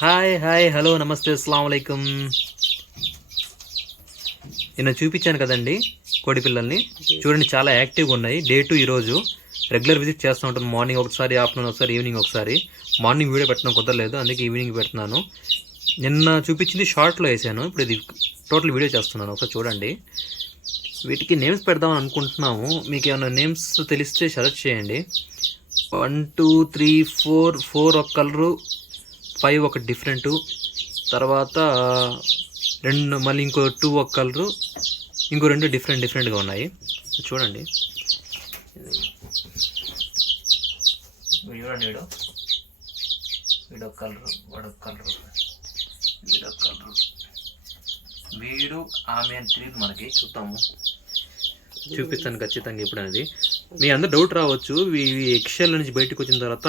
Hi hi hello నమస్తే అస్సలాము అలైకుం. నిన్న చూపించాను కదండి కోడి పిల్లల్ని, చూడండి చాలా యాక్టివ్గా ఉన్నాయి. డే 2 ఈరోజు రెగ్యులర్ విజిట్ చేస్తూ ఉంటాను. మార్నింగ్ ఒకసారి, ఆఫ్టర్నూన్ ఒకసారి, ఈవినింగ్ ఒకసారి. మార్నింగ్ వీడియో పెట్టడం కుదరలేదు, అందుకే ఈవినింగ్ పెడుతున్నాను. నిన్న చూపించింది షార్ట్లో వేసాను, ఇప్పుడు ఇది టోటల్ వీడియో చేస్తున్నాను. ఒకసారి చూడండి. వీటికి నేమ్స్ పెడదామని అనుకుంటున్నాము. మీకు ఏమైనా నేమ్స్ తెలిస్తే సజెస్ట్ చేయండి. 1 2 3 4 ఒక కలరు, 5 ఒక డిఫరెంటు, తర్వాత 2 మళ్ళీ ఇంకో 2 ఒక కలరు, ఇంకో 2 డిఫరెంట్గా ఉన్నాయి. చూడండి వీడొక కలరు, వాడొక కలరు, వీడొక కలరు, వీడు ఆమె అని తెలియదు మనకి. చూపిస్తాను ఖచ్చితంగా ఇప్పుడు అనేది. మీ అందరు డౌట్ రావచ్చు, ఇవి ఎక్షల్ నుంచి బయటకు వచ్చిన తర్వాత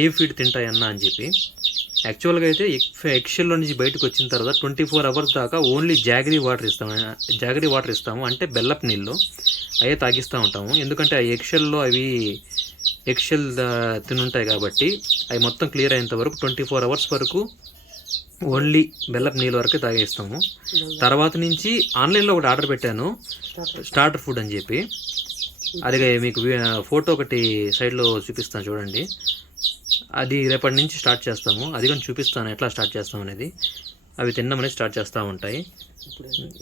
ఏ ఫీడ్ తింటాయన్నా అని చెప్పి. యాక్చువల్గా అయితే ఎక్షల్లో నుంచి బయటకు వచ్చిన తర్వాత 24 అవర్స్ దాకా ఓన్లీ జాగరీ వాటర్ ఇస్తాము. అంటే బెల్లపు నీళ్ళు అవే తాగిస్తూ ఉంటాము. ఎందుకంటే ఆ ఎక్షల్లో అవి ఎక్షల్ తినుంటాయి కాబట్టి అవి మొత్తం క్లియర్ అయ్యేంత వరకు 24 అవర్స్ వరకు ఓన్లీ బెల్లపు నీళ్ళ వరకే తాగేస్తాము. తర్వాత నుంచి ఆన్లైన్లో ఒకటి ఆర్డర్ పెట్టాను, స్టార్టర్ ఫుడ్ అని చెప్పి. అది మీకు ఫోటో ఒకటి సైడ్లో చూపిస్తాను చూడండి. అది రేపటి నుంచి స్టార్ట్ చేస్తాము. అది కానీ చూపిస్తాను ఎట్లా స్టార్ట్ చేస్తాం అనేది. అవి తినడం అనేది స్టార్ట్ చేస్తూ ఉంటాయి.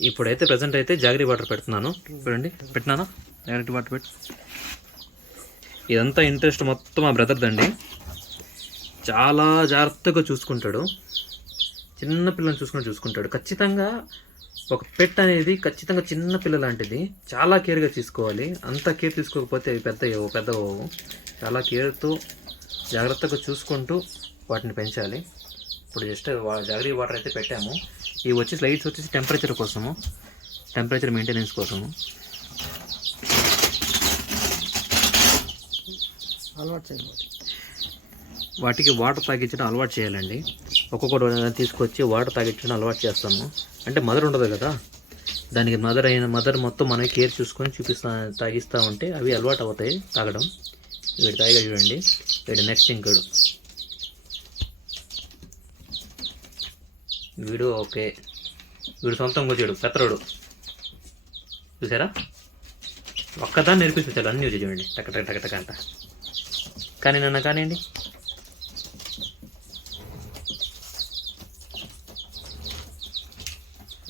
ఇప్పుడైతే ప్రజెంట్ అయితే జాగరీ వాటర్ పెడుతున్నాను. చూడండి, పెట్టినానా? జాగరీ వాటర్ పెట్టి ఇదంతా ఇంట్రెస్ట్ మొత్తం మా బ్రదర్దండి. చాలా జాగ్రత్తగా చూసుకుంటాడు, చిన్న పిల్లల్ని చూసుకుంటాడు. ఖచ్చితంగా ఒక పెట్ అనేది ఖచ్చితంగా చిన్న పిల్ల లాంటిది, చాలా కేర్గా తీసుకోవాలి. అంత కేర్ తీసుకోకపోతే అవి పెద్దవు. చాలా కేర్తో జాగ్రత్తగా చూసుకుంటూ వాటిని పెంచాలి. ఇప్పుడు జస్ట్ జాగరీ వాటర్ అయితే పెట్టాము. ఇవి లైట్స్ వచ్చేసి టెంపరేచర్ మెయింటెనెన్స్ కోసము. వాటికి వాటర్ తాగించడం అలవాటు చేయాలండి. ఒక్కొక్కటి తీసుకొచ్చి వాటర్ తాగించడం అలవాటు చేస్తాము. అంటే మదర్ ఉండదు కదా, దానికి మదర్ మొత్తం మనకి కేర్ చూసుకొని తాగిస్తూ ఉంటే అవి అలవాటు అవుతాయి తాగడం. వీడు తాగా చూడండి. వీడు నెక్స్ట్ ఇంకోడు, వీడు ఓకే. వీడు సొంతంగా వచ్చాడు, పెత్తరోడు. చూసారా, ఒక్కదాన్ని నేర్పించాలి, అన్నీ వచ్చి చూడండి టక అంట. కానీ నన్ను కానివ్వండి.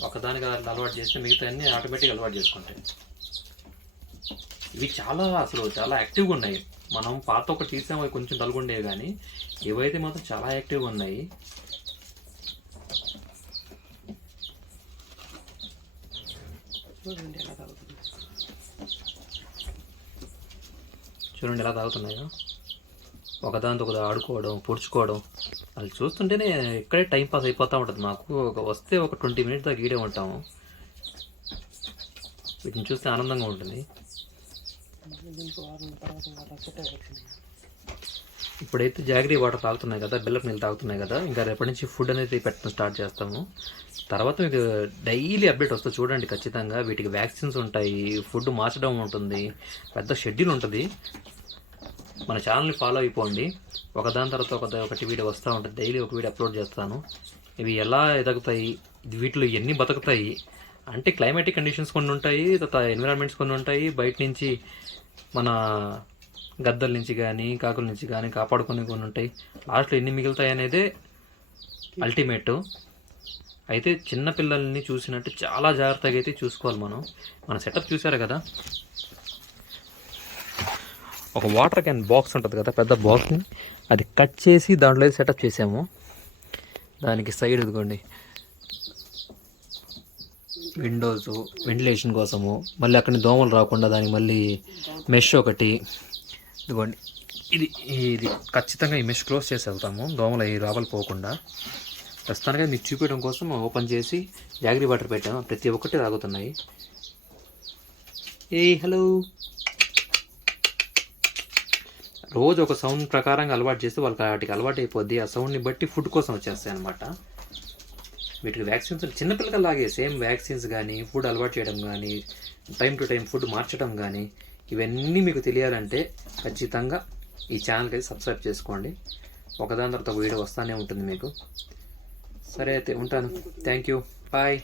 ఒకదానికి అలవాటు చేస్తే మిగతా అన్నీ ఆటోమేటిక్గా అలవాటు చేసుకుంటాయి. ఇవి చాలా యాక్టివ్గా ఉన్నాయి. మనం పాత ఒకటి తీసాము, అవి కొంచెం తలుగుండేవి, కానీ ఇవైతే మాత్రం చాలా యాక్టివ్గా ఉన్నాయి. చూడండి ఎలా తాగుతున్నాయో. ఒకదాంతో ఒకదా ఆడుకోవడం, పొడుచుకోవడం, అది చూస్తుంటేనే ఇక్కడే టైం పాస్ అయిపోతూ ఉంటుంది మాకు. వస్తే ఒక 20 మినిట్స్ దాకా ఈడే ఉంటాము. వీటిని చూస్తే ఆనందంగా ఉంటుంది. ఇప్పుడైతే జాగరీ వాటర్ తాగుతున్నాయి కదా, బెల్లపు నీళ్ళు తాగుతున్నాయి కదా, ఇంకా రేపటి నుంచి ఫుడ్ అనేది పెట్టడం స్టార్ట్ చేస్తాము. తర్వాత మీకు డైలీ అప్డేట్ వస్తుంది చూడండి. ఖచ్చితంగా వీటికి వ్యాక్సిన్స్ ఉంటాయి, ఫుడ్ మార్చడం ఉంటుంది, పెద్ద షెడ్యూల్ ఉంటుంది. మన ఛానల్ని ఫాలో అయిపోండి. ఒకదాని తర్వాత ఒకటి వీడియో వస్తూ ఉంటుంది. డైలీ ఒక వీడియో అప్లోడ్ చేస్తాను. ఇవి ఎలా ఎదుగుతాయి, వీటిలో ఎన్ని బతుకుతాయి అంటే క్లైమాటిక్ కండిషన్స్ కొన్ని ఉంటాయి, తర్వాత ఎన్విరాన్మెంట్స్ కొన్ని ఉంటాయి, బయట నుంచి మన గద్దల నుంచి కానీ కాకుల నుంచి కానీ కాపాడుకునే కొన్ని ఉంటాయి. లాస్ట్లో ఎన్ని మిగులుతాయి అనేదే అల్టిమేట్. అయితే చిన్నపిల్లల్ని చూసినట్టు చాలా జాగ్రత్తగా అయితే చూసుకోవాలి. మన సెటప్ చూసారు కదా, ఒక వాటర్ క్యాన్ బాక్స్ ఉంటుంది కదా, పెద్ద బాక్స్ని అది కట్ చేసి దాంట్లో సెటప్ చేసాము. దానికి సైడ్ ఇదిగోండి విండోస్, వెంటిలేషన్ కోసము, మళ్ళీ అక్కడి దోమలు రాకుండా దానికి మళ్ళీ మెష్ ఒకటి. ఇదిగోండి ఇది ఖచ్చితంగా ఈ మెష్ క్లోజ్ చేసి వెళ్తాము, దోమలు అవి రావాలి పోకుండా. ప్రస్తుతానికి మీకు చూపించడం కోసం ఓపెన్ చేసి జాగరీ వాటర్ పెట్టాము. ప్రతి ఒక్కటి తాగుతున్నాయి. హలో. రోజు ఒక సౌండ్ ప్రకారంగా అలవాటు చేస్తే వాటికి అలవాటు అయిపోద్ది. ఆ సౌండ్ని బట్టి ఫుడ్ కోసం వచ్చేస్తాయి అన్నమాట. వీటికి వ్యాక్సిన్స్ చిన్నపిల్లలాగే సేమ్ వ్యాక్సిన్స్ కానీ, ఫుడ్ అలవాటు చేయడం కానీ, టైం టు టైం ఫుడ్ మార్చడం కానీ, ఇవన్నీ మీకు తెలియాలంటే ఖచ్చితంగా ఈ ఛానల్కి సబ్స్క్రైబ్ చేసుకోండి. ఒకదాని తర్వాత ఒక వీడియో వస్తూనే ఉంటుంది మీకు. సరే అయితే ఉంటాను. Thank you. బాయ్.